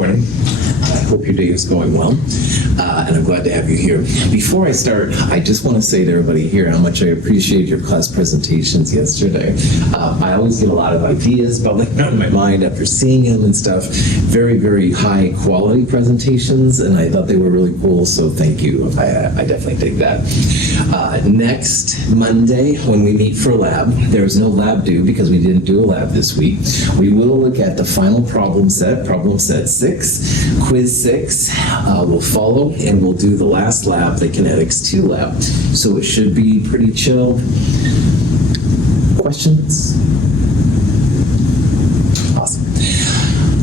morning. I hope your day is going well, and I'm glad to have you here. Before I start, I just want to say to everybody here how much I appreciate your class presentations yesterday. I always get a lot of ideas bubbling out in my mind after seeing them and stuff. Very, very high quality presentations, and I thought they were really cool, so thank you. I definitely dig that. Next Monday, when we meet for lab, there's no lab due because we didn't do a lab this week. We will look at the final problem set 6. Quiz 6 will follow, and we'll do the last lab, the Kinetics 2 lab. So it should be pretty chill. Questions? Awesome.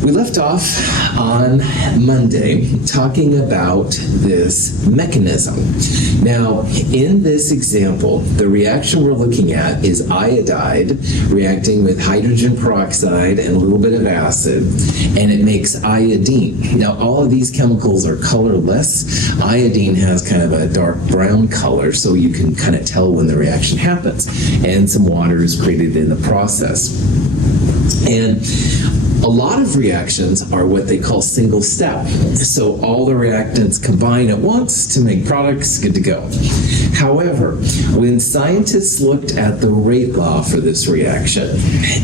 We left off on Monday talking about this mechanism. Now, in this example, the reaction we're looking at is iodide reacting with hydrogen peroxide and a little bit of acid, and it makes iodine. Now, all of these chemicals are colorless. Iodine has kind of a dark brown color, so you can kind of tell when the reaction happens, and some water is created in the process. And a lot of reactions are what they call single step. So all the reactants combine at once to make products, good to go. However, when scientists looked at the rate law for this reaction,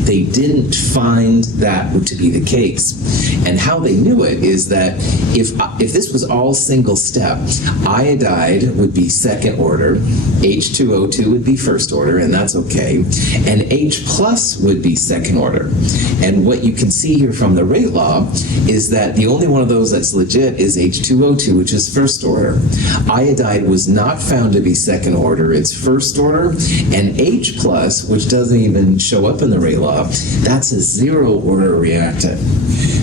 they didn't find that to be the case. And how they knew it is that if this was all single step, iodide would be second order, H2O2 would be first order, and that's okay, and H plus would be second order. And what you can see here from the rate law is that the only one of those that's legit is H2O2, which is first order. Iodide was not found to be second order, it's first order, and H plus, which doesn't even show up in the rate law, that's a zero order reactant.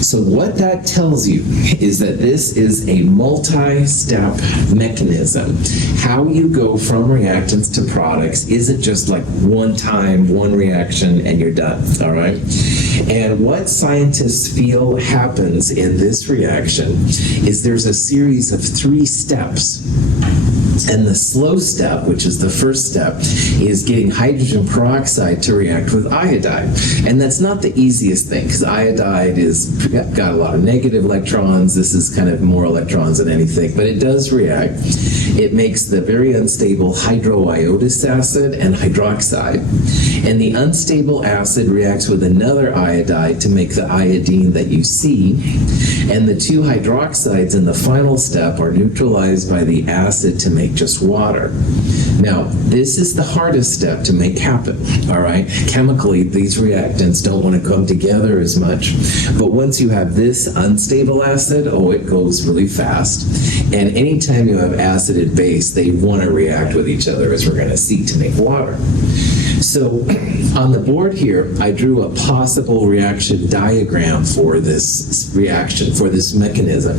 So what that tells you is that this is a multi-step mechanism. How you go from reactants to products isn't just like one time, one reaction, and you're done, all right? And what scientists feel happens in this reaction is there's a series of 3 steps. And the slow step, which is the first step, is getting hydrogen peroxide to react with iodide. And that's not the easiest thing, because iodide is got a lot of negative electrons. This is kind of more electrons than anything, but it does react. It makes the very unstable hydroiodous acid and hydroxide. And the unstable acid reacts with another iodide to make the iodine that you see. And the 2 hydroxides in the final step are neutralized by the acid to make just water. Now, this is the hardest step to make happen, all right? Chemically, these reactants don't want to come together as much. But once you have this unstable acid, it goes really fast. And anytime you have acid and base, they want to react with each other, as we're going to see, to make water. So on the board here, I drew a possible reaction diagram for this reaction, for this mechanism.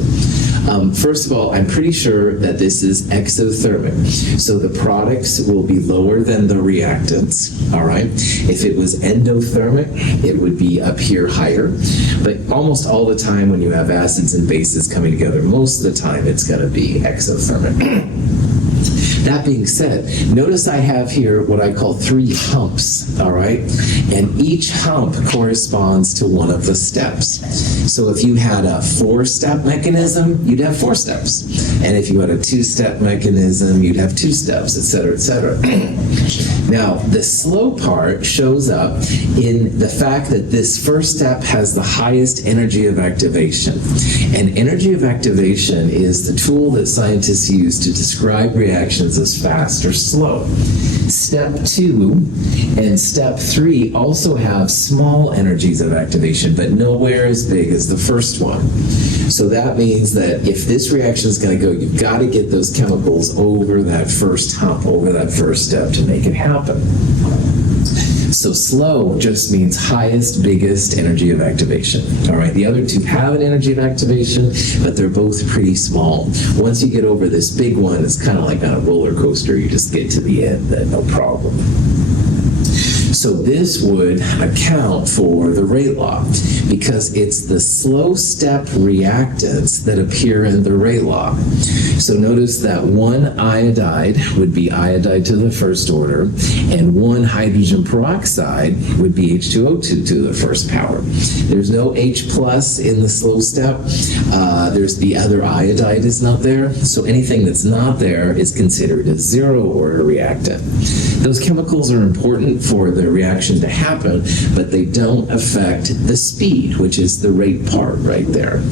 First of all, I'm pretty sure that this is exothermic. So the products will be lower than the reactants, all right? If it was endothermic, it would be up here higher. But almost all the time when you have acids and bases coming together, most of the time it's going to be exothermic. That being said, notice I have here what I call 3 humps, all right? And each hump corresponds to one of the steps. So if you had a 4-step mechanism, you'd have 4 steps. And if you had a 2-step mechanism, you'd have 2 steps, et cetera, et cetera. Now, the slow part shows up in the fact that this first step has the highest energy of activation. And energy of activation is the tool that scientists use to describe reactions as fast or slow. Step 2 and step 3 also have small energies of activation, but nowhere as big as the first one. So that means that if this reaction is going to go, you've got to get those chemicals over that first hump, over that first step to make it happen. So slow just means highest, biggest energy of activation. All right, the other 2 have an energy of activation, but they're both pretty small. Once you get over this big one, it's kind of like on a roller coaster. You just get to the end, no problem. So this would account for the rate law because it's the slow step reactants that appear in the rate law. So notice that one iodide would be iodide to the first order, and one hydrogen peroxide would be H2O2 to the first power. There's no H plus in the slow step. There's the other iodide is not there. So anything that's not there is considered a zero order reactant. Those chemicals are important for the reaction to happen, but they don't affect the speed, which is the rate part right there.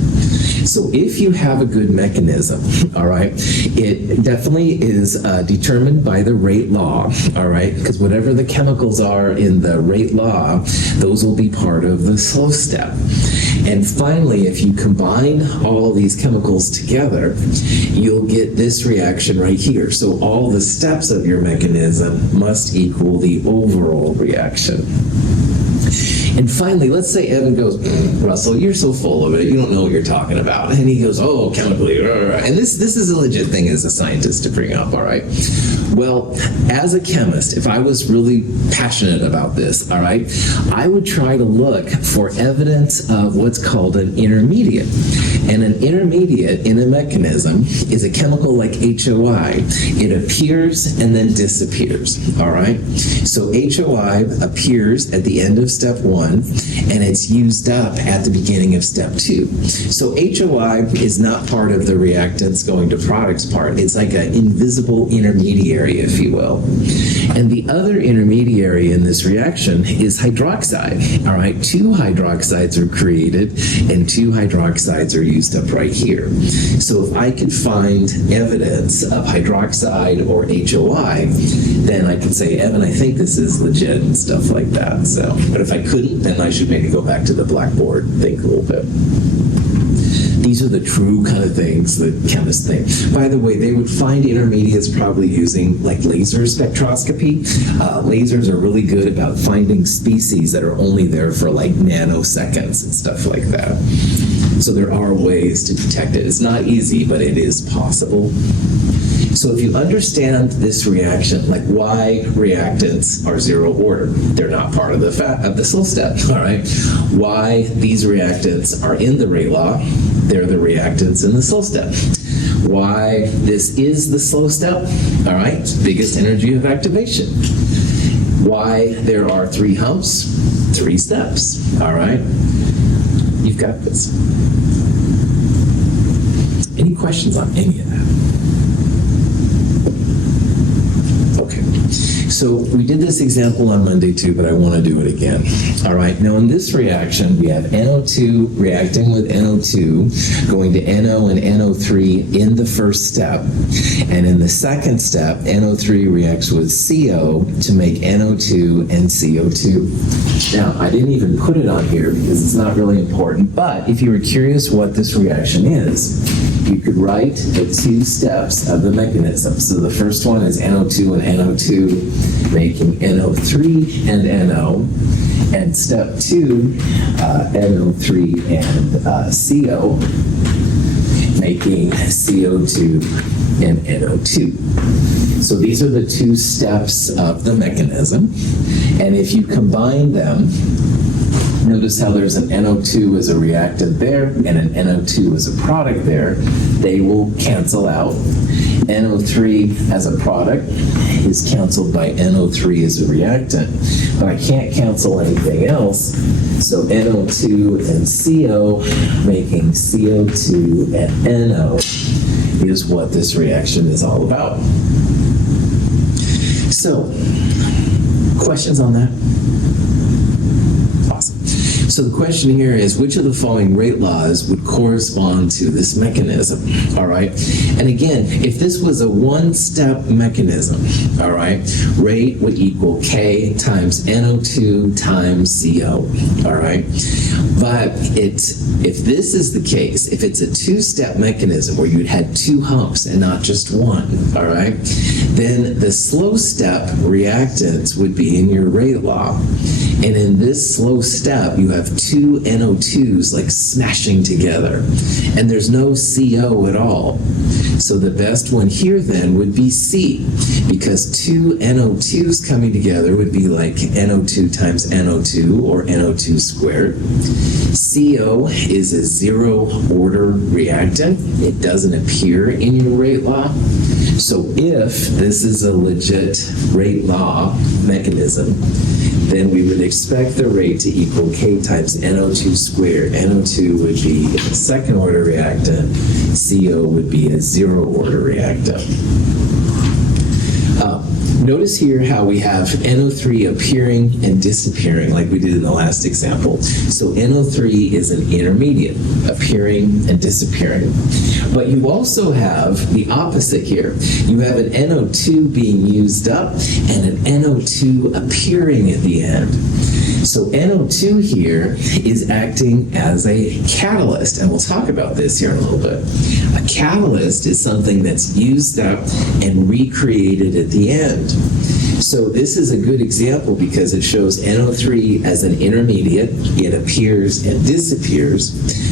So if you have a good mechanism, all right, it definitely is determined by the rate law, all right, because whatever the chemicals are in the rate law, those will be part of the slow step. And finally, if you combine all these chemicals together, you'll get this reaction right here. So all the steps of your mechanism must equal the overall reaction. And finally, let's say Evan goes, Russell, you're so full of it, you don't know what you're talking about. And he goes, oh, chemically, and this is a legit thing as a scientist to bring up, all right? Well, as a chemist, if I was really passionate about this, all right, I would try to look for evidence of what's called an intermediate. And an intermediate in a mechanism is a chemical like HOI. It appears and then disappears, all right? So HOI appears at the end of step 1, and it's used up at the beginning of step 2. So HOI is not part of the reactants going to products part. It's like an invisible intermediary, if you will. And the other intermediary in this reaction is hydroxide. All right, 2 hydroxides are created and 2 hydroxides are used up right here. So if I could find evidence of hydroxide or HOI, then I could say, Evan, I think this is legit and stuff like that. So, but if I couldn't, then I should maybe go back to the blackboard and think a little bit. These are the true kind of things that chemists think. By the way, they would find intermediates probably using like laser spectroscopy. Lasers are really good about finding species that are only there for like nanoseconds and stuff like that. So there are ways to detect it. It's not easy, but it is possible. So if you understand this reaction, like why reactants are zero order, they're not part of the slow step, all right? Why these reactants are in the rate law, they're the reactants in the slow step. Why this is the slow step, all right? Biggest energy of activation. Why there are 3 humps, 3 steps, all right? You've got this. Any questions on any of that? So we did this example on Monday too, but I want to do it again. All right, now in this reaction, we have NO2 reacting with NO2, going to NO and NO3 in the first step. And in the second step, NO3 reacts with CO to make NO2 and CO2. Now, I didn't even put it on here because it's not really important, but if you were curious what this reaction is, you could write the 2 steps of the mechanism. So the first one is NO2 and NO2 making NO3 and NO. And step 2, NO3 and CO making CO2 and NO2. So these are the 2 steps of the mechanism. And if you combine them, notice how there's an NO2 as a reactant there and an NO2 as a product there. They will cancel out. NO3 as a product is canceled by NO3 as a reactant, but I can't cancel anything else. So NO2 and CO making CO2 and NO is what this reaction is all about. So, questions on that? Awesome. So the question here is, which of the following rate laws would correspond to this mechanism? All right. And again, if this was a one-step mechanism, all right, rate would equal K times NO2 times CO. All right. But if this is the case, if it's a 2-step mechanism where you'd had 2 humps and not just one, all right, then the slow step reactants would be in your rate law. And in this slow step, you have have two NO2s like smashing together, and there's no CO at all. So the best one here then would be C, because two NO2s coming together would be like NO2 times NO2, or NO2 squared. CO is a zero-order reactant. It doesn't appear in your rate law. So if this is a legit rate law mechanism, then we would expect the rate to equal K times NO2 squared. NO2 would be a second-order reactant. CO would be a zero-order reactant. Notice here how we have NO3 appearing and disappearing like we did in the last example. So NO3 is an intermediate, appearing and disappearing. But you also have the opposite here. You have an NO2 being used up and an NO2 appearing at the end. So NO2 here is acting as a catalyst, and we'll talk about this here in a little bit. A catalyst is something that's used up and recreated at the end. So this is a good example because it shows NO3 as an intermediate. It appears and disappears,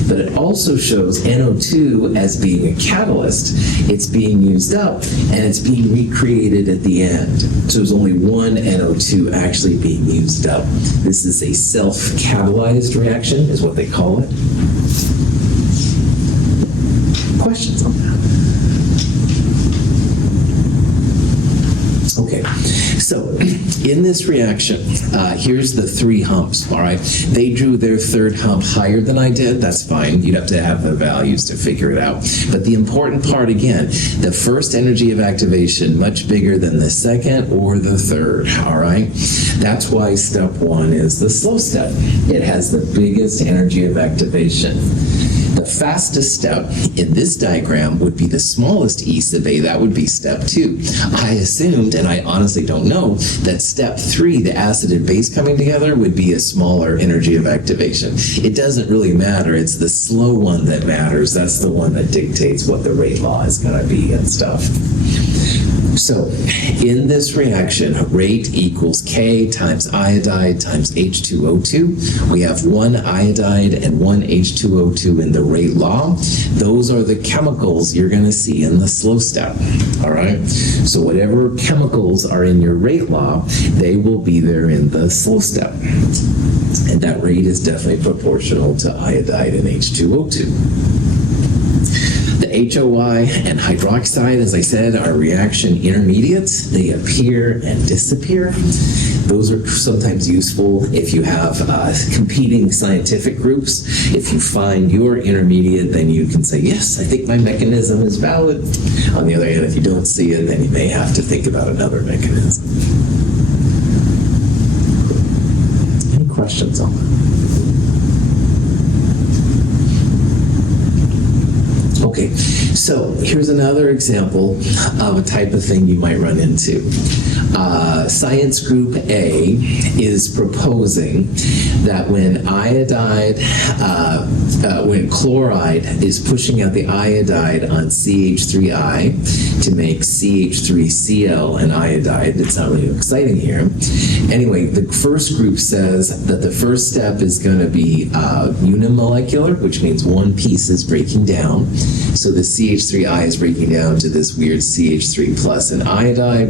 but it also shows NO2 as being a catalyst. It's being used up and it's being recreated at the end. So there's only one NO2 actually being used up. This is a self-catalyzed reaction, is what they call it. Questions on that? Okay, so in this reaction, here's the three humps, all right? They drew their third hump higher than I did. That's fine. You'd have to have the values to figure it out. But the important part, again, the first energy of activation much bigger than the second or the third, all right? That's why step one is the slow step. It has the biggest energy of activation. The fastest step in this diagram would be the smallest E sub A. That would be step 2. I assumed, and I honestly don't know, that step 3, the acid and base coming together, would be a smaller energy of activation. It doesn't really matter. It's the slow one that matters. That's the one that dictates what the rate law is going to be and stuff. So, in this reaction, rate equals K times iodide times H2O2. We have one iodide and one H2O2 in the rate law. Those are the chemicals you're going to see in the slow step. All right? So, whatever chemicals are in your rate law, they will be there in the slow step. And that rate is definitely proportional to iodide and H2O2. The HOI and hydroxide, as I said, are reaction intermediates. They appear and disappear. Those are sometimes useful if you have competing scientific groups. If you find your intermediate, then you can say, yes, I think my mechanism is valid. On the other hand, if you don't see it, then you may have to think about another mechanism. Any questions on that? Okay, so here's another example of a type of thing you might run into. Science group A is proposing that when when chloride is pushing out the iodide on CH3I to make CH3Cl and iodide, it's not really exciting here. Anyway, the first group says that the first step is going to be unimolecular, which means one piece is breaking down. So the CH3I is breaking down to this weird CH3 plus and iodide.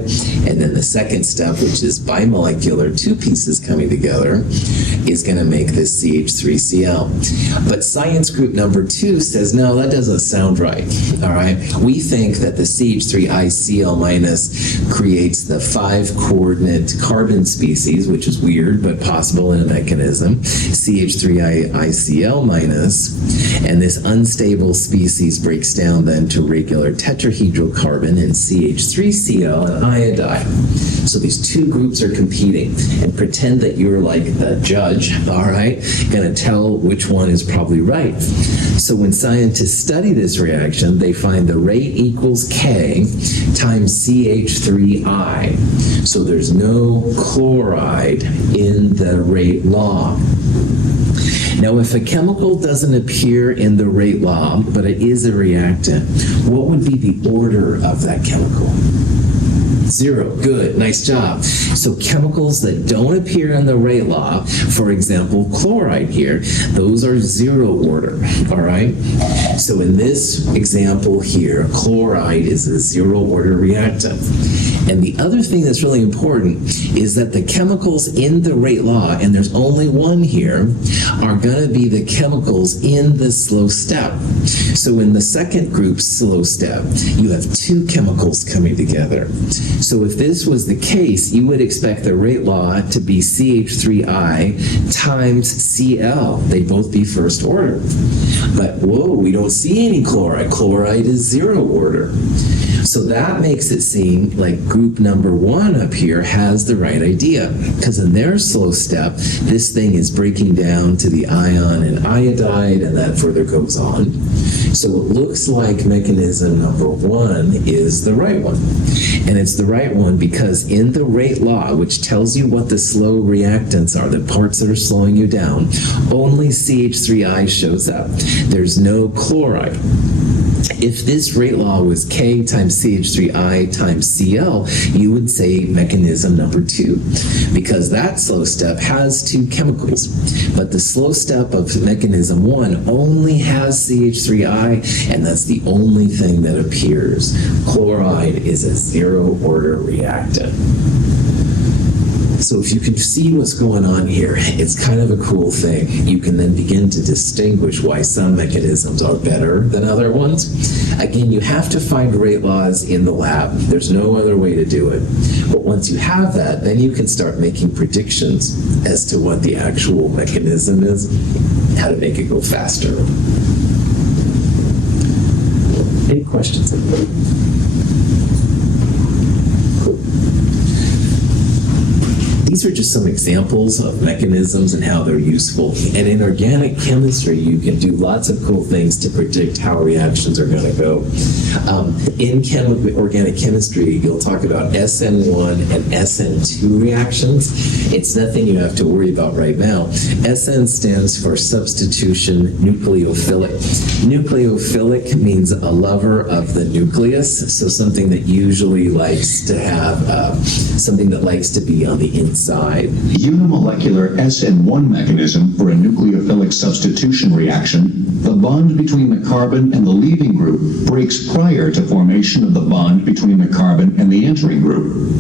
And then the second step, which is bimolecular, two pieces coming together, is going to make this CH3Cl. But science group number 2 says, no, that doesn't sound right. All right. We think that the CH3ICl minus creates the 5-coordinate carbon species, which is weird, but possible in a mechanism, CH3ICl minus, and this unstable species breaks down then to regular tetrahedral carbon and CH3Cl and iodide. So these two groups are competing, and pretend that you're like the judge, all right, going to tell which one is probably right. So when scientists study this reaction, they find the rate equals K times CH3I. So there's no chloride in the rate law. Now, if a chemical doesn't appear in the rate law, but it is a reactant, what would be the order of that chemical? 0. Good, nice job. So chemicals that don't appear in the rate law, for example, chloride here, those are 0 order, all right? So in this example here, chloride is a 0 order reactant. And the other thing that's really important is that the chemicals in the rate law, and there's only one here, are going to be the chemicals in the slow step. So in the second group, slow step, you have 2 chemicals coming together. So if this was the case, you would expect the rate law to be CH3I times Cl. They'd both be first order. But whoa, we don't see any chloride. Chloride is 0 order. So that makes it seem like group number 1 up here has the right idea, because in their slow step, this thing is breaking down to the ion and iodide, and that further goes on. So it looks like mechanism number 1 is the right one. And it's the right one because in the rate law, which tells you what the slow reactants are, the parts that are slowing you down, only CH3I shows up. There's no chloride. If this rate law was K times CH3I times Cl, you would say mechanism number 2, because that slow step has 2 chemicals. But the slow step of mechanism 1 only has CH3I, and that's the only thing that appears. Chloride is a 0 order reactant. So if you can see what's going on here, it's kind of a cool thing. You can then begin to distinguish why some mechanisms are better than other ones. Again, you have to find rate laws in the lab. There's no other way to do it. But once you have that, then you can start making predictions as to what the actual mechanism is, how to make it go faster. Any questions? These are just some examples of mechanisms and how they're useful. And in organic chemistry, you can do lots of cool things to predict how reactions are going to go. In organic chemistry, you'll talk about SN1 and SN2 reactions. It's nothing you have to worry about right now. SN stands for substitution nucleophilic. Nucleophilic means a lover of the nucleus, so something that usually likes to have, something that likes to be on the inside. Unimolecular SN1 mechanism for a nucleophilic substitution reaction. The bond between the carbon and the leaving group breaks prior to formation of the bond between the carbon and the entering group.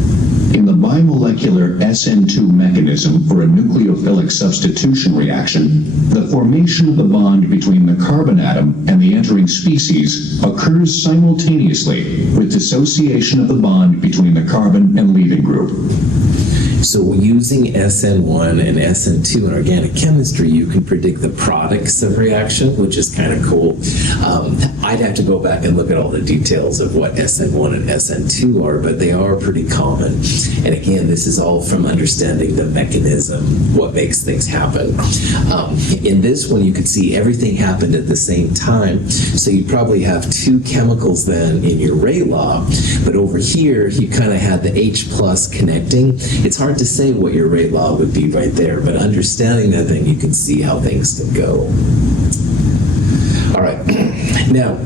In the bimolecular SN2 mechanism for a nucleophilic substitution reaction, the formation of the bond between the carbon atom and the entering species occurs simultaneously with dissociation of the bond between the carbon and leaving group. So using SN1 and SN2 in organic chemistry, you can predict the products of reaction, which is kind of cool. I'd have to go back and look at all the details of what SN1 and SN2 are, but they are pretty common. And again, this is all from understanding the mechanism, what makes things happen. In this one, you could see everything happened at the same time. So you probably have 2 chemicals then in your rate law, but over here, you kind of had the H plus connecting. It's hard to say what your rate law would be right there, but understanding that thing, you can see how things can go. All right. Now,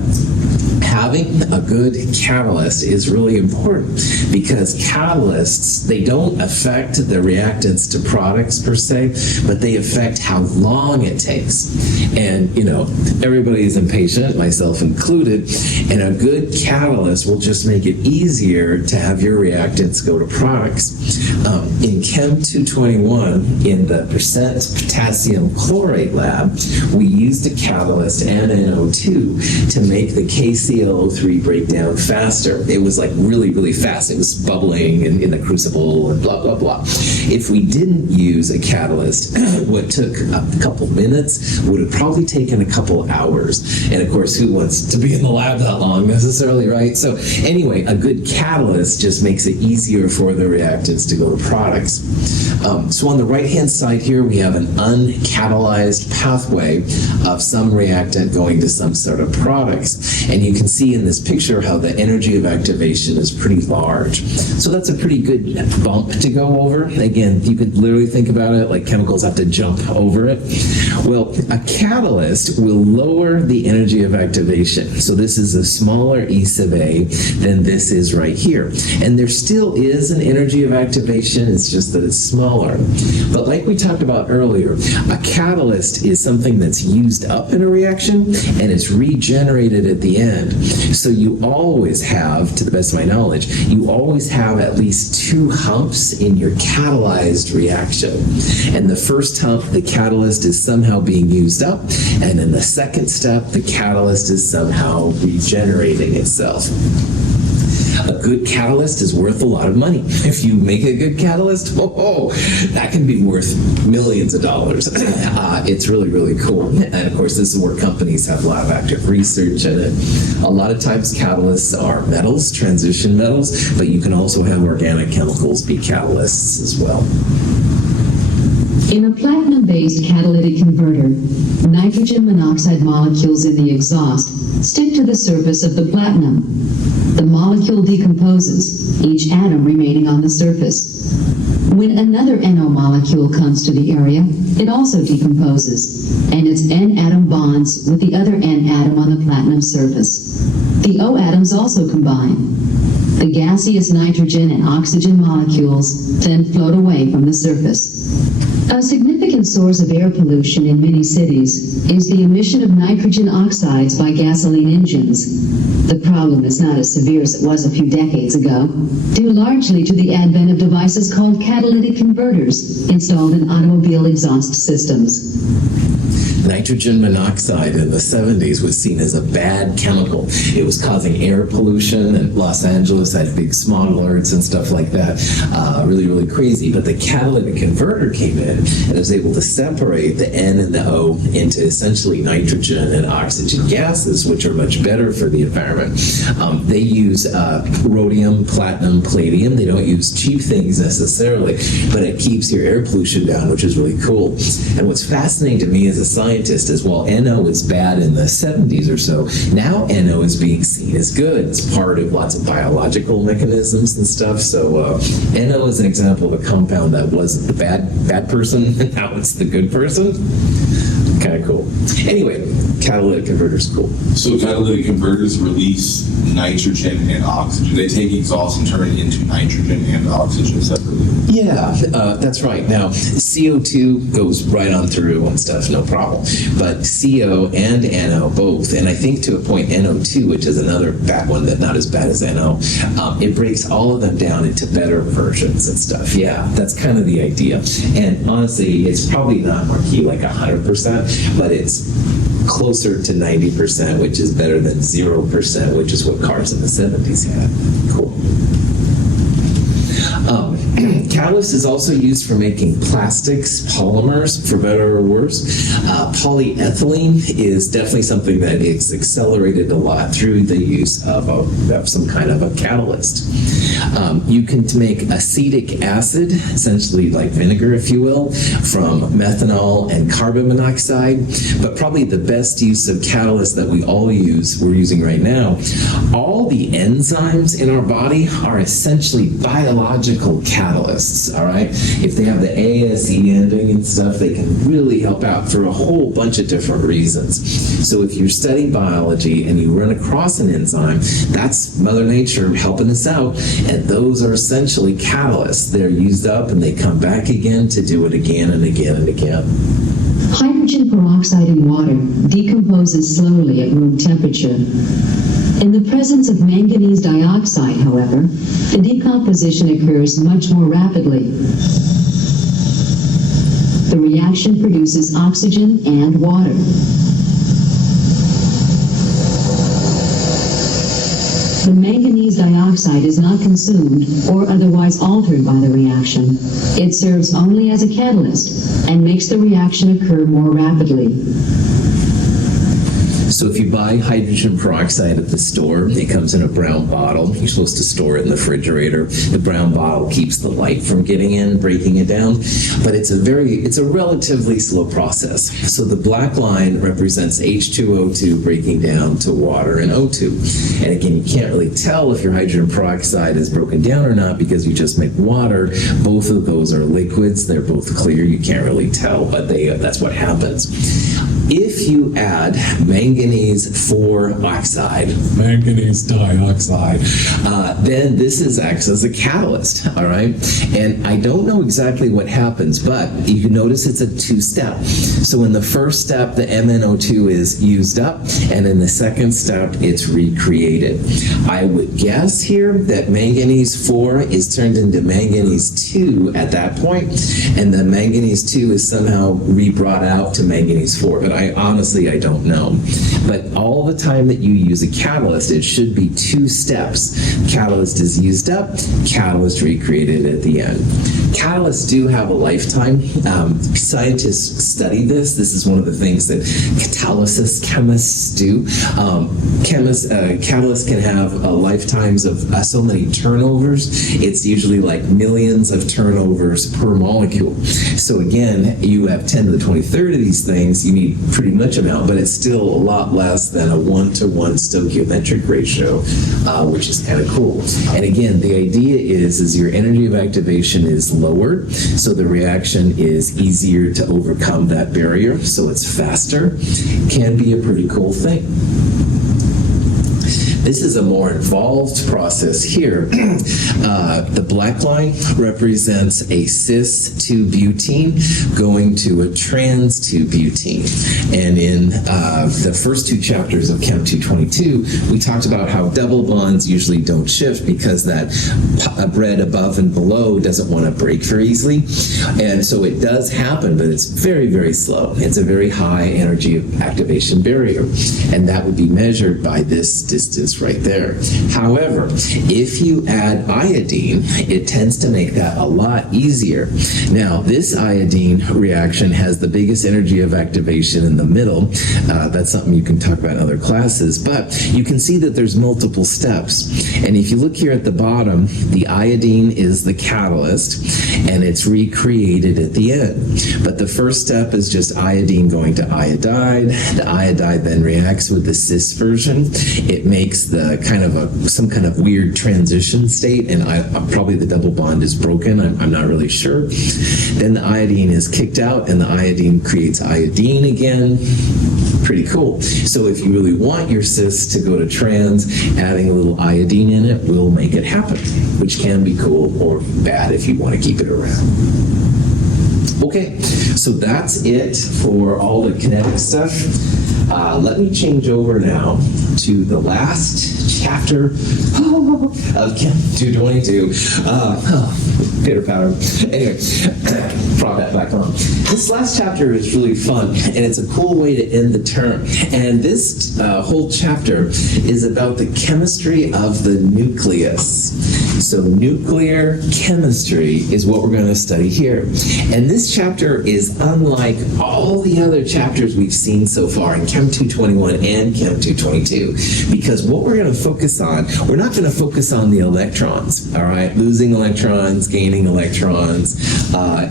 having a good catalyst is really important because catalysts, they don't affect the reactants to products per se, but they affect how long it takes. And, you know, everybody is impatient, myself included, and a good catalyst will just make it easier to have your reactants go to products. In Chem 221, in the percent potassium chlorate lab, we used a catalyst, NNO2, to make the KClO3 break down faster. It was like really, really fast. It was bubbling in the crucible and blah, blah, blah. If we didn't use a catalyst, what took a couple minutes would have probably taken a couple hours. And of course, who wants to be in the lab that long necessarily, right? So anyway, a good catalyst just makes it easier for the reactants to go to products. So on the right-hand side here, we have an uncatalyzed pathway of some reactant going to some sort of products. And you can see in this picture how the energy of activation is pretty large. So that's a pretty good bump to go over. Again, you could literally think about it like chemicals have to jump over it. Well, a catalyst will lower the energy of activation. So this is a smaller E sub A than this is right here. And there still is an energy of activation, it's just that it's smaller. But like we talked about earlier, a catalyst is something that's used up in a reaction and it's regenerated at the end. So you always have, to the best of my knowledge, you always have at least 2 humps in your catalyzed reaction. And the first hump, the catalyst is somehow being used up, and in the second step, the catalyst is somehow regenerating itself. A good catalyst is worth a lot of money. If you make a good catalyst, that can be worth millions of dollars. It's really, really cool. And of course, this is where companies have a lot of active research in it. A lot of times catalysts are metals, transition metals, but you can also have organic chemicals be catalysts as well. In a platinum-based catalytic converter, nitrogen monoxide molecules in the exhaust stick to the surface of the platinum. The molecule decomposes, each atom remaining on the surface. When another NO molecule comes to the area, it also decomposes, and its N atom bonds with the other N atom on the platinum surface. The O atoms also combine. The gaseous nitrogen and oxygen molecules then float away from the surface. A significant source of air pollution in many cities is the emission of nitrogen oxides by gasoline engines. The problem is not as severe as it was a few decades ago, due largely to the advent of devices called catalytic converters installed in automobile exhaust systems. Nitrogen monoxide in the 70s was seen as a bad chemical. It was causing air pollution, and Los Angeles had big smog alerts and stuff like that. Really, really crazy. But the catalytic converter came in and was able to separate the N and the O into essentially nitrogen and oxygen gases, which are much better for the environment. They use rhodium, platinum, palladium. They don't use cheap things necessarily, but it keeps your air pollution down, which is really cool. And what's fascinating to me as a scientist is while NO is bad in the 70s or so, now NO is being seen as good. It's part of lots of biological mechanisms and stuff. So NO is an example of a compound that was the bad person, and now it's the good person. Kind of cool. Anyway, catalytic converters cool. So catalytic converters release nitrogen and oxygen. They take exhaust and turn it into nitrogen and oxygen separately. Yeah, that's right. Now, CO2 goes right on through and stuff, no problem. But CO and NO both, and I think to a point NO2, which is another bad one that not as bad as NO, it breaks all of them down into better versions and stuff. Yeah, that's kind of the idea. And honestly, it's probably not marquee like 100%, but it's closer to 90%, which is better than 0%, which is what cars in the 70s had. Cool. Catalyst is also used for making plastics, polymers, for better or worse. Polyethylene is definitely something that is accelerated a lot through the use of some kind of a catalyst. You can make acetic acid, essentially like vinegar, if you will, from methanol and carbon monoxide. But probably the best use of catalyst that we're using right now, all the enzymes in our body are essentially biological catalysts, all right? If they have the ASE ending and stuff, they can really help out for a whole bunch of different reasons. So if you're studying biology and you run across an enzyme, that's Mother Nature helping us out, and those are essentially catalysts. They're used up and they come back again to do it again and again and again. Hydrogen peroxide in water decomposes slowly at room temperature. In the presence of manganese dioxide, however, the decomposition occurs much more rapidly. The reaction produces oxygen and water. The manganese dioxide is not consumed or otherwise altered by the reaction. It serves only as a catalyst and makes the reaction occur more rapidly. So if you buy hydrogen peroxide at the store, it comes in a brown bottle. You're supposed to store it in the refrigerator. The brown bottle keeps the light from getting in, breaking it down. But it's a relatively slow process. So the black line represents H2O2 breaking down to water and O2. And again, you can't really tell if your hydrogen peroxide is broken down or not because you just make water. Both of those are liquids. They're both clear. You can't really tell, but that's what happens. If you add manganese 4 oxide, manganese dioxide, then this acts as a catalyst, all right? And I don't know exactly what happens, but you can notice it's a 2-step. So in the first step, the MnO2 is used up, and in the second step, it's recreated. I would guess here that manganese 4 is turned into manganese 2 at that point, and the manganese 2 is somehow re-brought out to manganese 4. But I don't know. But all the time that you use a catalyst, it should be 2 steps. Catalyst is used up, catalyst recreated at the end. Catalysts do have a lifetime. Scientists study this. This is one of the things that catalysis chemists do. Catalysts can have lifetimes of so many turnovers. It's usually like millions of turnovers per molecule. So again, you have 10 to the 23rd of these things. You need pretty much amount, but it's still a lot less than a 1-to-1 stoichiometric ratio, which is kind of cool. And again, the idea is your energy of activation is lower, so the reaction is easier to overcome that barrier, so it's faster. Can be a pretty cool thing. This is a more involved process here. The black line represents a cis-2-butene going to a trans-2-butene. And in the first 2 chapters of Chem 222, we talked about how double bonds usually don't shift because that bread above and below doesn't want to break very easily. And so it does happen, but it's very, very slow. It's a very high energy of activation barrier. And that would be measured by this distance right there. However, if you add iodine, it tends to make that a lot easier. Now, this iodine reaction has the biggest energy of activation in the middle. That's something you can talk about in other classes, but you can see that there's multiple steps. And if you look here at the bottom, the iodine is the catalyst, and it's recreated at the end. But the first step is just iodine going to iodide. The iodide then reacts with the cis version. It makes the some kind of weird transition state, and probably the double bond is broken. I'm not really sure. Then the iodine is kicked out, and the iodine creates iodine again. Pretty cool. So if you really want your cis to go to trans, adding a little iodine in it will make it happen, which can be cool or bad if you want to keep it around. Okay, so that's it for all the kinetic stuff. Let me change over now to the last chapter of Chem 222. Pitter patter. Anyway, prop that back on. This last chapter is really fun, and it's a cool way to end the term. And this whole chapter is about the chemistry of the nucleus. So nuclear chemistry is what we're going to study here. And this chapter is unlike all the other chapters we've seen so far in Chem 221 and Chem 222, because what we're going to focus on, we're not going to focus on the electrons, all right? Losing electrons, gaining electrons,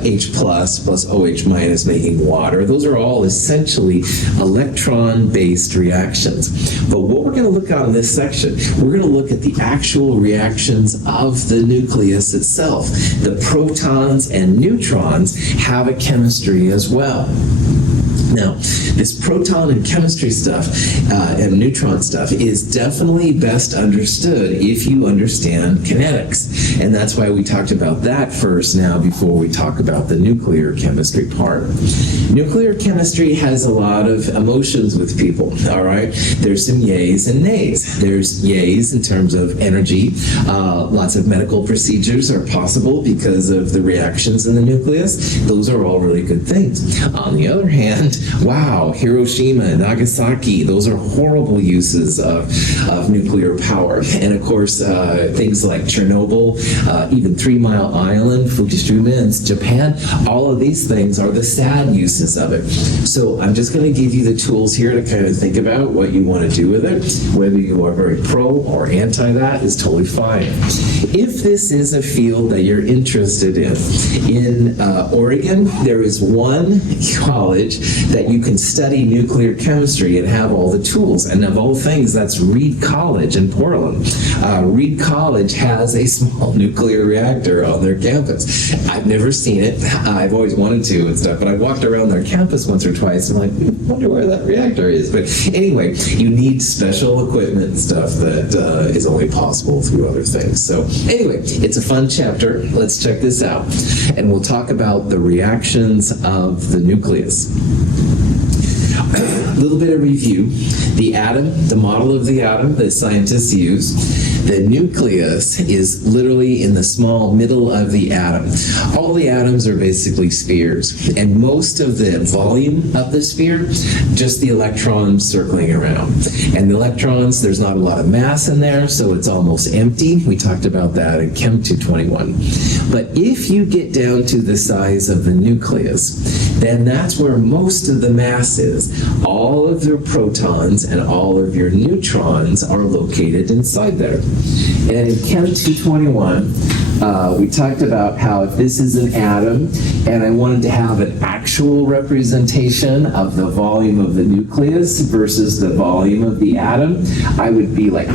H plus OH minus making water. Those are all essentially electron-based reactions. But what we're going to look at in this section, we're going to look at the actual reactions of the nucleus itself. The protons and neutrons have a chemistry as well. Now, this proton and chemistry stuff and neutron stuff is definitely best understood if you understand kinetics. And that's why we talked about that first now before we talk about the nuclear chemistry part. Nuclear chemistry has a lot of emotions with people, all right? There's some yays and nays. There's yays in terms of energy. Lots of medical procedures are possible because of the reactions in the nucleus. Those are all really good things. On the other hand, wow, Hiroshima and Nagasaki, those are horrible uses of nuclear power. And of course, things like Chernobyl, even 3 Mile Island, Fukushima in Japan, all of these things are the sad uses of it. So I'm just going to give you the tools here to kind of think about what you want to do with it. Whether you are very pro or anti that is totally fine. If this is a field that you're interested in Oregon, there is one college that you can study nuclear chemistry and have all the tools. And of all things, that's Reed College in Portland. Reed College has a small nuclear reactor on their campus. I've never seen it. I've always wanted to and stuff, but I walked around their campus once or twice and I'm like, I wonder where that reactor is. But anyway, you need special equipment and stuff that is only possible through other things. So anyway, it's a fun chapter. Let's check this out. And we'll talk about the reactions of the nucleus. A little bit of review. The atom, the model of the atom that scientists use. The nucleus is literally in the small middle of the atom. All the atoms are basically spheres, and most of the volume of the sphere, just the electrons circling around. And the electrons, there's not a lot of mass in there, so it's almost empty. We talked about that in Chem 221. But if you get down to the size of the nucleus, then that's where most of the mass is. All of your protons and all of your neutrons are located inside there. And in Chem 221, we talked about how if this is an atom and I wanted to have an actual representation of the volume of the nucleus versus the volume of the atom, I would be like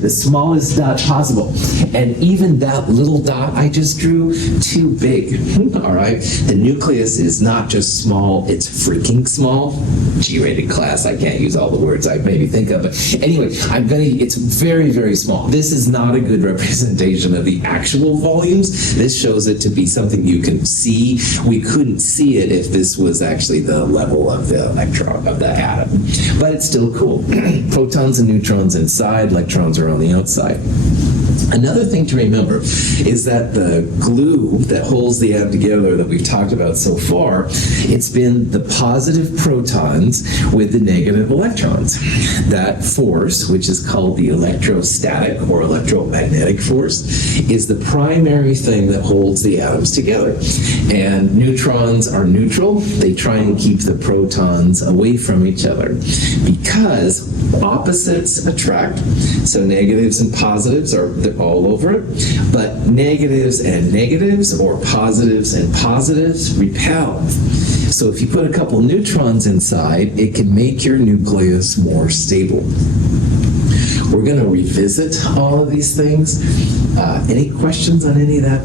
the smallest dot possible. And even that little dot I just drew, too big. All right? The nucleus is not just small, it's freaking small. G-rated class, I can't use all the words I maybe think of. But anyway, it's very, very small. This is not a good representation of the actual volumes. This shows it to be something you can see. We couldn't see it if this was actually the level of the electron, of the atom. But it's still cool. Protons and neutrons inside, electrons are on the outside. Another thing to remember is that the glue that holds the atom together that we've talked about so far, it's been the positive protons with the negative electrons. That force, which is called the electrostatic or electromagnetic force, is the primary thing that holds the atoms together. And neutrons are neutral. They try and keep the protons away from each other because opposites attract. So negatives and positives are all over it, but negatives and negatives or positives and positives repel. So if you put a couple neutrons inside, it can make your nucleus more stable. We're going to revisit all of these things. Any questions on any of that?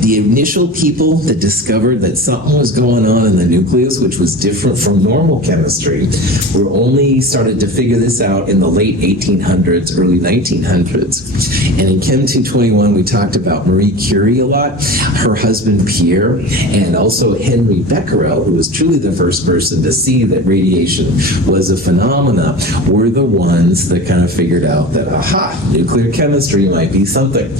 The initial people that discovered that something was going on in the nucleus, which was different from normal chemistry, were only started to figure this out in the late 1800s, early 1900s. And in Chem 221, we talked about Marie Curie a lot, her husband Pierre, and also Henry Becquerel, who was truly the first person to see that radiation was a phenomena, were the ones that kind of figured out that, aha, nuclear chemistry might be something.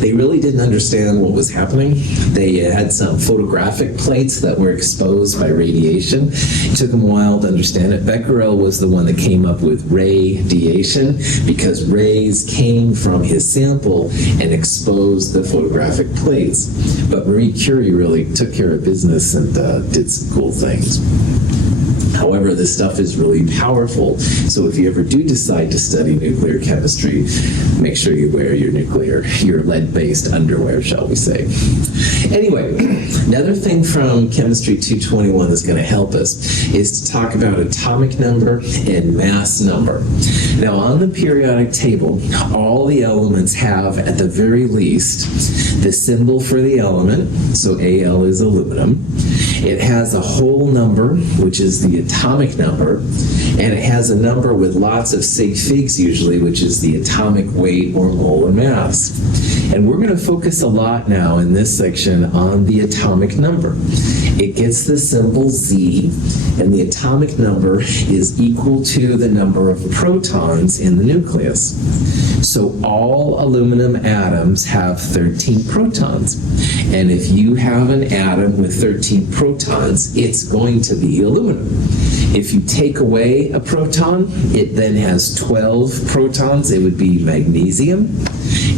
They really didn't understand what was happening. They had some photographic plates that were exposed by radiation. It took them a while to understand it. Becquerel was the one that came up with radiation because rays came from his sample and exposed the photographic plates. But Marie Curie really took care of business and did some cool things. However, this stuff is really powerful, so if you ever do decide to study nuclear chemistry, make sure you wear your lead-based underwear, shall we say. Anyway, another thing from Chemistry 221 that's going to help us is to talk about atomic number and mass number. Now, on the periodic table, all the elements have, at the very least, the symbol for the element, so Al is aluminum. It has a whole number, which is the atomic number, and it has a number with lots of sig figs usually, which is the atomic weight or molar mass. And we're going to focus a lot now in this section on the atomic number. It gets the symbol Z, and the atomic number is equal to the number of protons in the nucleus. So all aluminum atoms have 13 protons. And if you have an atom with 13 protons, it's going to be aluminum. If you take away a proton, it then has 12 protons. It would be magnesium.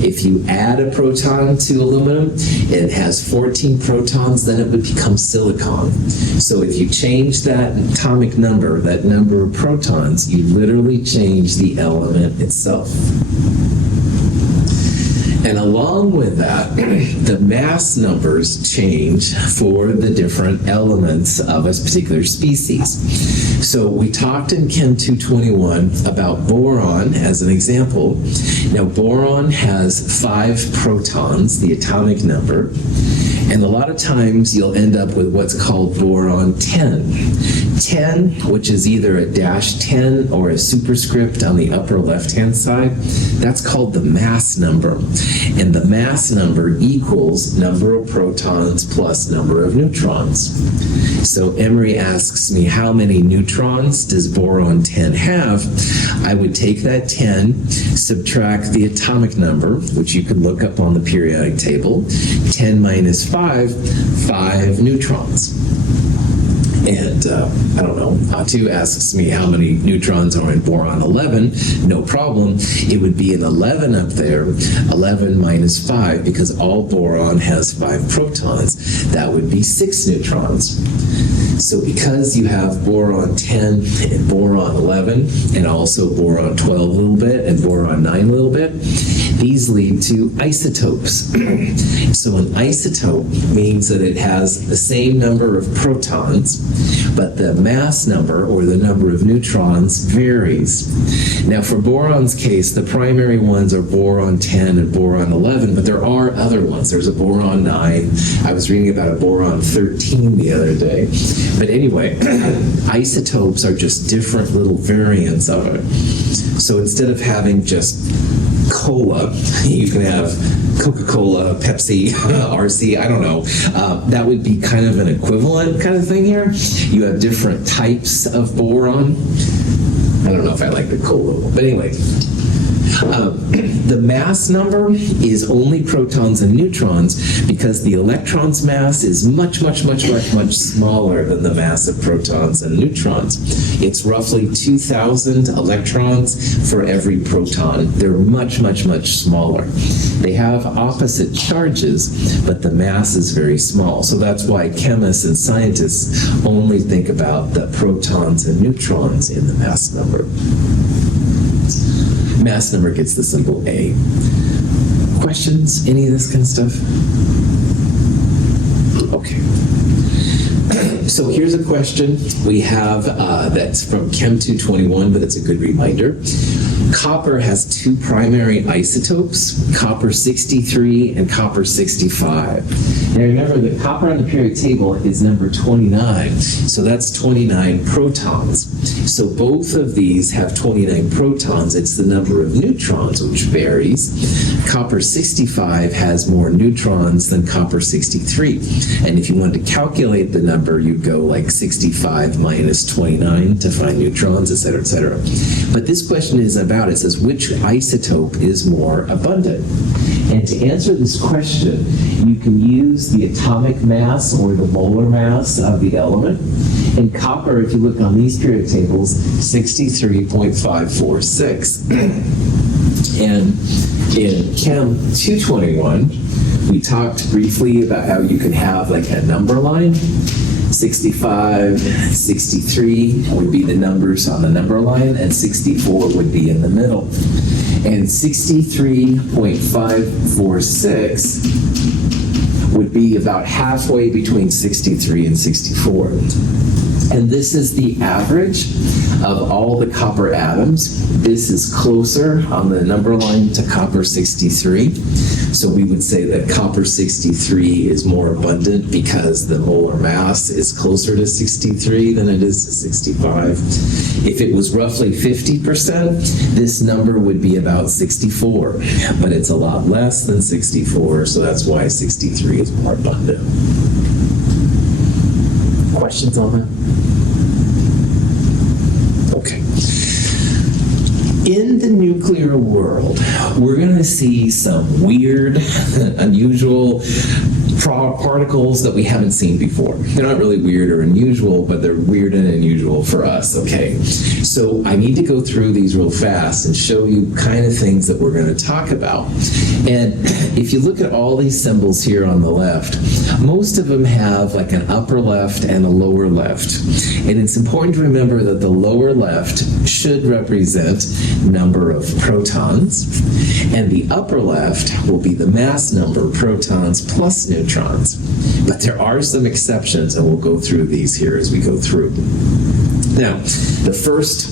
If you add a proton to aluminum, it has 14 protons, then it would become silicon. So if you change that atomic number, that number of protons, you literally change the element itself. And along with that, the mass numbers change for the different elements of a particular species. So we talked in Chem 221 about boron as an example. Now boron has 5 protons, the atomic number, and a lot of times you'll end up with what's called boron 10. 10, which is either a -10 or a superscript on the upper left-hand side, that's called the mass number. And the mass number equals number of protons plus number of neutrons. So Emery asks me, how many neutrons does boron 10 have? I would take that 10, subtract the atomic number, which you can look up on the periodic table. 10 minus 5, 5 neutrons. And I don't know, Atu asks me how many neutrons are in boron 11. No problem. It would be an 11 up there, 11 minus 5, because all boron has 5 protons. That would be 6 neutrons. So because you have boron 10 and boron 11, and also boron 12 a little bit, and boron 9 a little bit, these lead to isotopes. So an isotope means that it has the same number of protons, but the mass number, or the number of neutrons, varies. Now for boron's case, the primary ones are boron 10 and boron 11, but there are other ones. There's a boron 9. I was reading about a boron 13 the other day. But anyway, isotopes are just different little variants of it. So instead of having just cola, you can have Coca-Cola, Pepsi, RC, I don't know. That would be kind of an equivalent kind of thing here. You have different types of boron. I don't know if I like the cola, but anyway. The mass number is only protons and neutrons because the electron's mass is much smaller than the mass of protons and neutrons. It's roughly 2,000 electrons for every proton. They're much smaller. They have opposite charges, but the mass is very small. So that's why chemists and scientists only think about the protons and neutrons in the mass number. Mass number gets the symbol A. Questions? Any of this kind of stuff? Okay. So here's a question we have that's from Chem 221, but it's a good reminder. Copper has 2 primary isotopes, copper 63 and copper 65. Now remember that copper on the periodic table is number 29, so that's 29 protons. So both of these have 29 protons. It's the number of neutrons which varies. Copper 65 has more neutrons than copper 63. And if you wanted to calculate the number, you'd go like 65 minus 29 to find neutrons, etc., etc. But this question is about, it says, which isotope is more abundant? And to answer this question, you can use the atomic mass or the molar mass of the element. In copper, if you look on these periodic tables, 63.546. And in Chem 221, we talked briefly about how you can have like a number line. 65, 63 would be the numbers on the number line, and 64 would be in the middle. And 63.546 would be about halfway between 63 and 64. And this is the average of all the copper atoms. This is closer on the number line to copper 63. So we would say that copper 63 is more abundant because the molar mass is closer to 63 than it is to 65. If it was roughly 50%, this number would be about 64, but it's a lot less than 64, so that's why 63 is more abundant. Questions on that? Okay. In the nuclear world, we're going to see some weird, unusual particles that we haven't seen before. They're not really weird or unusual, but they're weird and unusual for us, okay? So I need to go through these real fast and show you kind of things that we're going to talk about. And if you look at all these symbols here on the left, most of them have like an upper left and a lower left. And it's important to remember that the lower left should represent number of protons, and the upper left will be the mass number of protons plus neutrons. But there are some exceptions, and we'll go through these here as we go through. Now, the first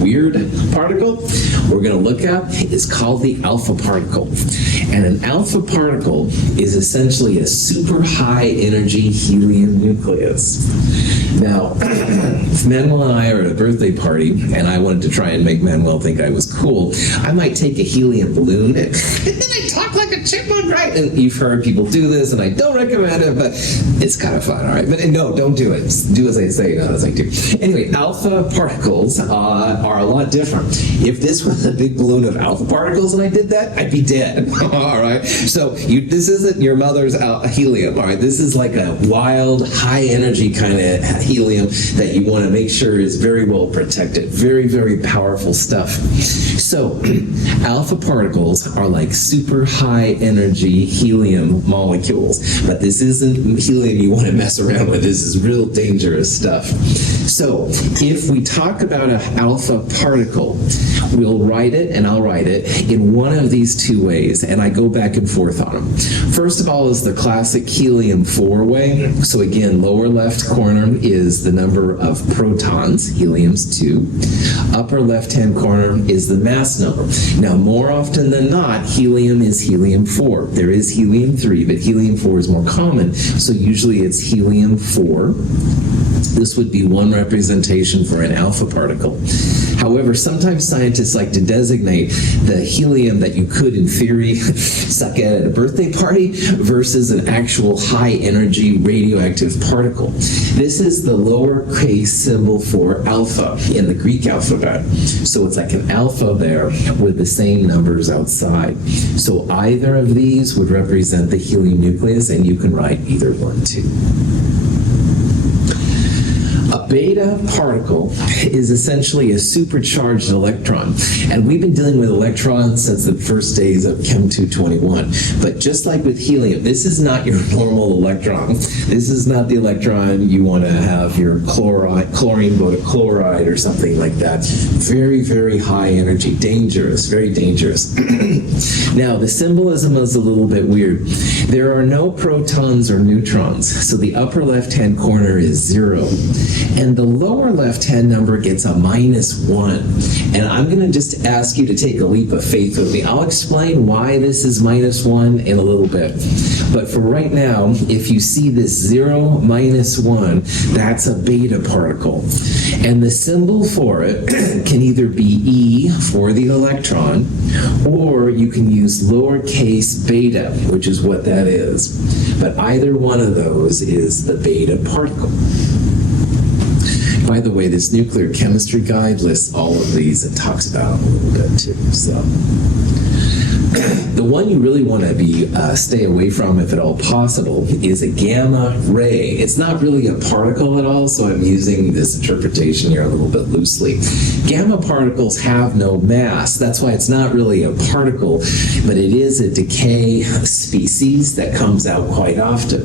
weird particle we're going to look at is called the alpha particle. And an alpha particle is essentially a super high energy helium nucleus. Now, if Manuel and I are at a birthday party, and I wanted to try and make Manuel think I was cool, I might take a helium balloon and then I talk like a chipmunk, right? And you've heard people do this, and I don't recommend it, but it's kind of fun, all right? But no, don't do it. Just do as I say, not as I do. Anyway, alpha particles are a lot different. If this was a big balloon of alpha particles and I did that, I'd be dead, all right? So this isn't your mother's helium, all right? This is like a wild, high-energy kind of helium that you want to make sure is very well protected. Very, very powerful stuff. So alpha particles are like super high energy helium molecules, but this isn't helium you want to mess around with. This is real dangerous stuff. So if we talk about an alpha particle, we'll write it, and I'll write it, in one of these two ways, and I go back and forth on them. First of all is the classic helium-4 way. So again, lower left corner is the number of protons, helium's 2. Upper left-hand corner is the mass number. Now, more often than not, helium is helium-4. There is helium-3, but helium-4 is more common, so usually it's helium-4. This would be one representation for an alpha particle. However, sometimes scientists like to designate the helium that you could, in theory, suck at a birthday party versus an actual high-energy radioactive particle. This is the lowercase symbol for alpha in the Greek alphabet. So it's like an alpha there with the same numbers outside. So either of these would represent the helium nucleus, and you can write either one too. A beta particle is essentially a supercharged electron, and we've been dealing with electrons since the first days of Chem 221. But just like with helium, this is not your normal electron. This is not the electron you want to have your chlorine go to chloride or something like that. Very, very high energy, dangerous, very dangerous. Now, the symbolism is a little bit weird. There are no protons or neutrons, so the upper left-hand corner is 0. And the lower left-hand number gets a -1. And I'm going to just ask you to take a leap of faith with me. I'll explain why this is -1 in a little bit. But for right now, if you see this 0, -1, that's a beta particle. And the symbol for it can either be E for the electron, or you can use lowercase beta, which is what that is. But either one of those is the beta particle. By the way, this nuclear chemistry guide lists all of these and talks about them a little bit too. So, the one you really want to stay away from, if at all possible, is a gamma ray. It's not really a particle at all, so I'm using this interpretation here a little bit loosely. Gamma particles have no mass. That's why it's not really a particle, but it is a decay species that comes out quite often.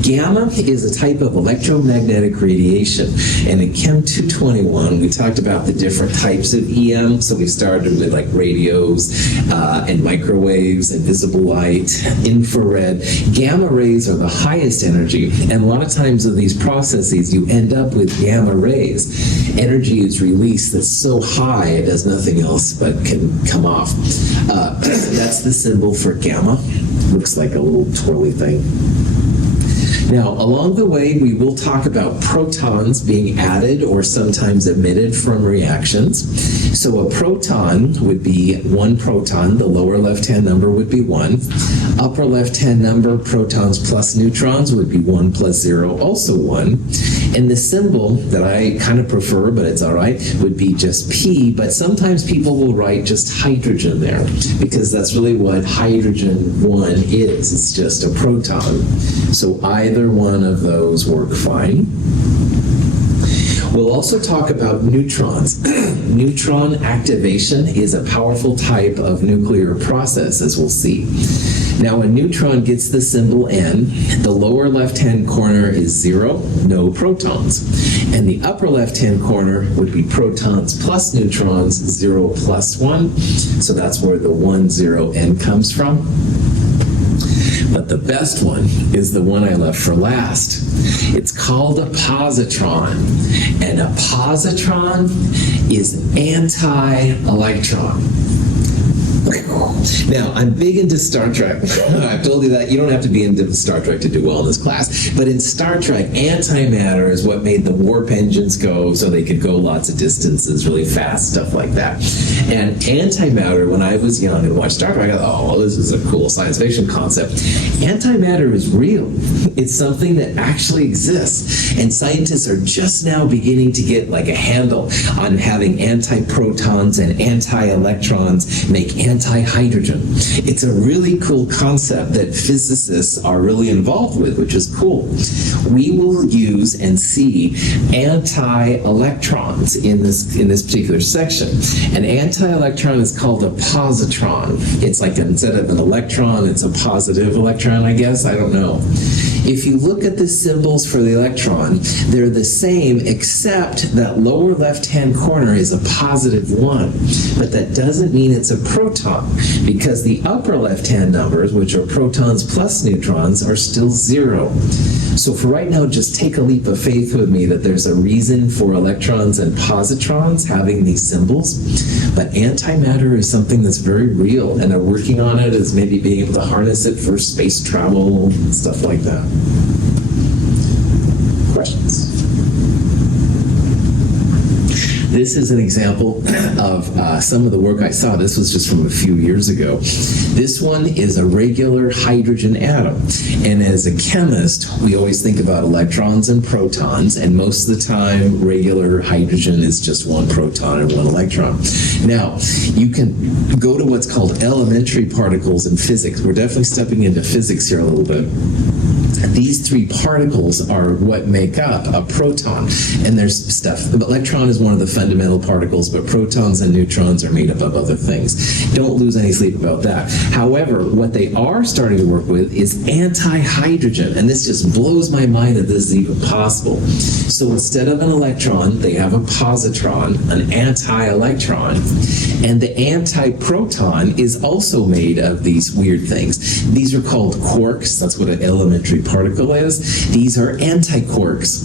Gamma is a type of electromagnetic radiation, and in Chem 221 we talked about the different types of EM. So we started with like radios and microwaves, invisible light, infrared. Gamma rays are the highest energy, and a lot of times in these processes you end up with gamma rays. Energy is released that's so high it does nothing else but can come off. That's the symbol for gamma. Looks like a little twirly thing. Now, along the way, we will talk about protons being added or sometimes emitted from reactions. So a proton would be one proton. The lower left-hand number would be 1. Upper left-hand number, protons plus neutrons, would be 1 plus 0, also 1. And the symbol that I kind of prefer, but it's all right, would be just P. But sometimes people will write just hydrogen there, because that's really what hydrogen 1 is. It's just a proton. So either one of those work fine. We'll also talk about neutrons. Neutron activation is a powerful type of nuclear process, as we'll see. Now, a neutron gets the symbol N. The lower left-hand corner is 0, no protons. And the upper left-hand corner would be protons plus neutrons, 0 plus 1. So that's where the 1, 0, N comes from. But the best one is the one I left for last. It's called a positron. And a positron is anti-electron. Now, I'm big into Star Trek. I've told you that. You don't have to be into Star Trek to do well in this class. But in Star Trek, antimatter is what made the warp engines go so they could go lots of distances really fast, stuff like that. And antimatter, when I was young and watched Star Trek, I thought, oh, this is a cool science fiction concept. Antimatter is real. It's something that actually exists. And scientists are just now beginning to get like a handle on having antiprotons and anti-electrons make anti-hydrogen. It's a really cool concept that physicists are really involved with, which is cool. We will use and see anti-electrons in this particular section. An anti-electron is called a positron. It's like instead of an electron, it's a positive electron, I guess. I don't know. If you look at the symbols for the electron, they're the same except that lower left-hand corner is a positive 1. But that doesn't mean it's a proton, because the upper left-hand numbers, which are protons plus neutrons, are still 0. So for right now, just take a leap of faith with me that there's a reason for electrons and positrons having these symbols. But antimatter is something that's very real, and they're working on it as maybe being able to harness it for space travel and stuff like that. Questions? This is an example of some of the work I saw. This was just from a few years ago. This one is a regular hydrogen atom. And as a chemist, we always think about electrons and protons, and most of the time, regular hydrogen is just one proton and one electron. Now, you can go to what's called elementary particles in physics. We're definitely stepping into physics here a little bit. These 3 particles are what make up a proton. And there's stuff. The electron is one of the fundamental particles, but protons and neutrons are made up of other things. Don't lose any sleep about that. However, what they are starting to work with is anti-hydrogen. And this just blows my mind that this is even possible. So instead of an electron, they have a positron, an anti-electron. And the anti-proton is also made of these weird things. These are called quarks. That's what an elementary particle is. These are antiquarks.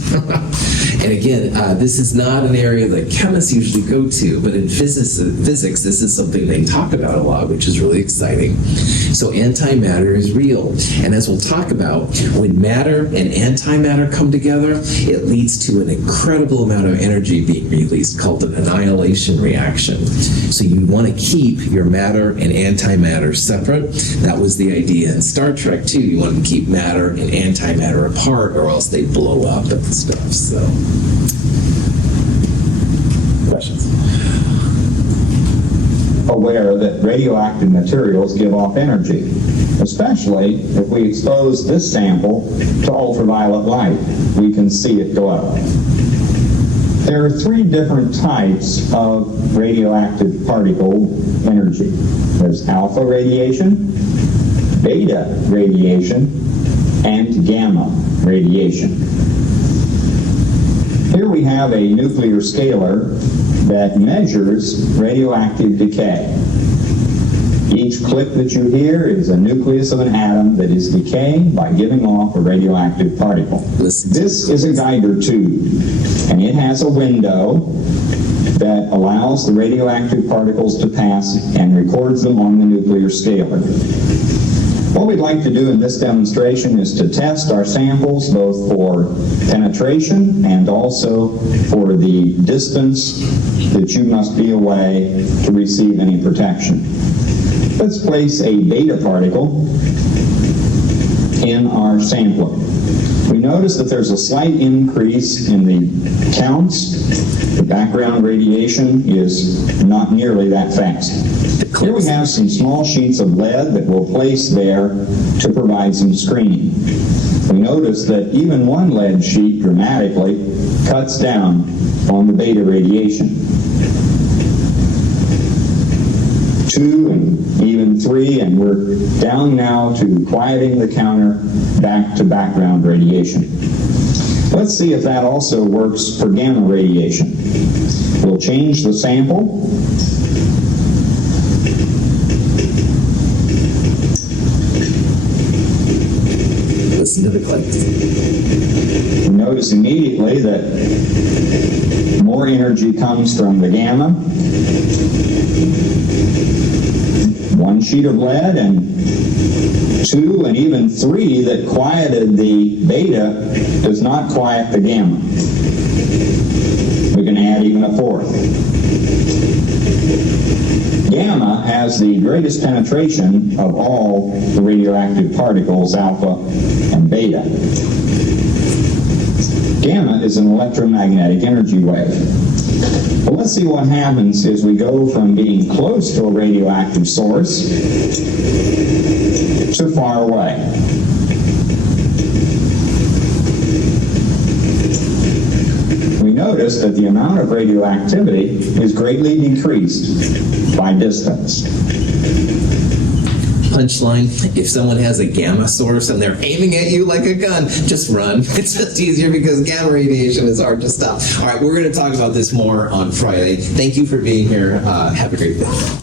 And again, this is not an area that chemists usually go to, but in physics, this is something they talk about a lot, which is really exciting. So antimatter is real. And as we'll talk about, when matter and antimatter come together, it leads to an incredible amount of energy being released called an annihilation reaction. So you want to keep your matter and antimatter separate. That was the idea in Star Trek too. You want to keep matter and antimatter apart, or else they blow up and stuff. So, questions? Aware that radioactive materials give off energy, especially if we expose this sample to ultraviolet light. We can see it go up. There are 3 different types of radioactive particle energy. There's alpha radiation, beta radiation, and gamma radiation. Here we have a nuclear scaler that measures radioactive decay. Each click that you hear is a nucleus of an atom that is decaying by giving off a radioactive particle. This is a Geiger tube, and it has a window that allows the radioactive particles to pass and records them on the nuclear scaler. What we'd like to do in this demonstration is to test our samples both for penetration and also for the distance that you must be away to receive any protection. Let's place a beta particle in our sampler. We notice that there's a slight increase in the counts. The background radiation is not nearly that fast. Here we have some small sheets of lead that we'll place there to provide some screening. We notice that even one lead sheet dramatically cuts down on the beta radiation. 2 and even 3, and we're down now to quieting the counter back to background radiation. Let's see if that also works for gamma radiation. We'll change the sample. Listen to the clicks. You notice immediately that more energy comes from the gamma. 1 sheet of lead and 2 and even 3 that quieted the beta does not quiet the gamma. We can add even a 4th. Gamma has the greatest penetration of all the radioactive particles, alpha and beta. Gamma is an electromagnetic energy wave. Well, let's see what happens as we go from being close to a radioactive source to far away. We notice that the amount of radioactivity is greatly decreased by distance. Punchline, if someone has a gamma source and they're aiming at you like a gun, just run. It's just easier because gamma radiation is hard to stop. All right, we're going to talk about this more on Friday. Thank you for being here. Have a great day.